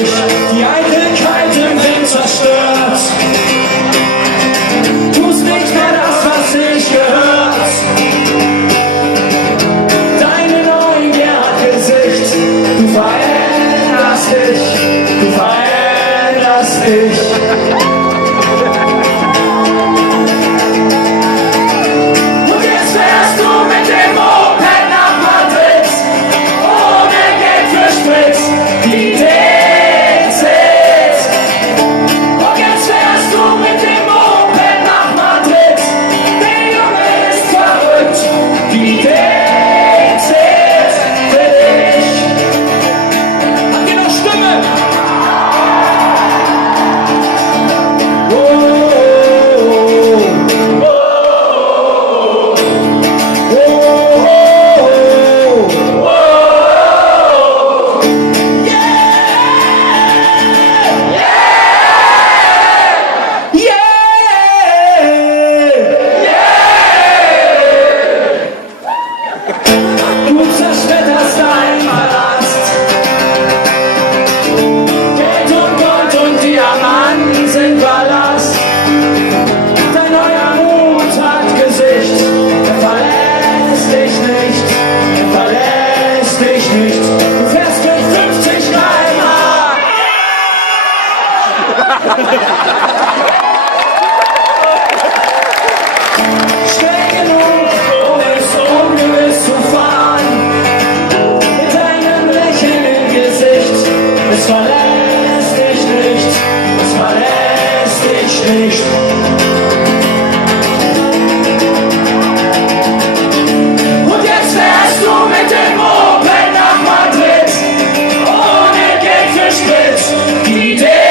dich die Eitelkeit im Wind zerstört. Tust nicht mehr das, was sich gehört. Deine Neugier hat Gesicht. Du veränderst dich, du veränderst dich. Schnell genug, um ins Ungewiss zu fahren, mit einem Lächeln im Gesicht. Es verlässt dich nicht, es verlässt dich nicht. Und jetzt fährst du mit dem Opel nach Madrid, ohne Geld für Sprit. Die Idee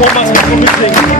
Omas mit so mitsingen.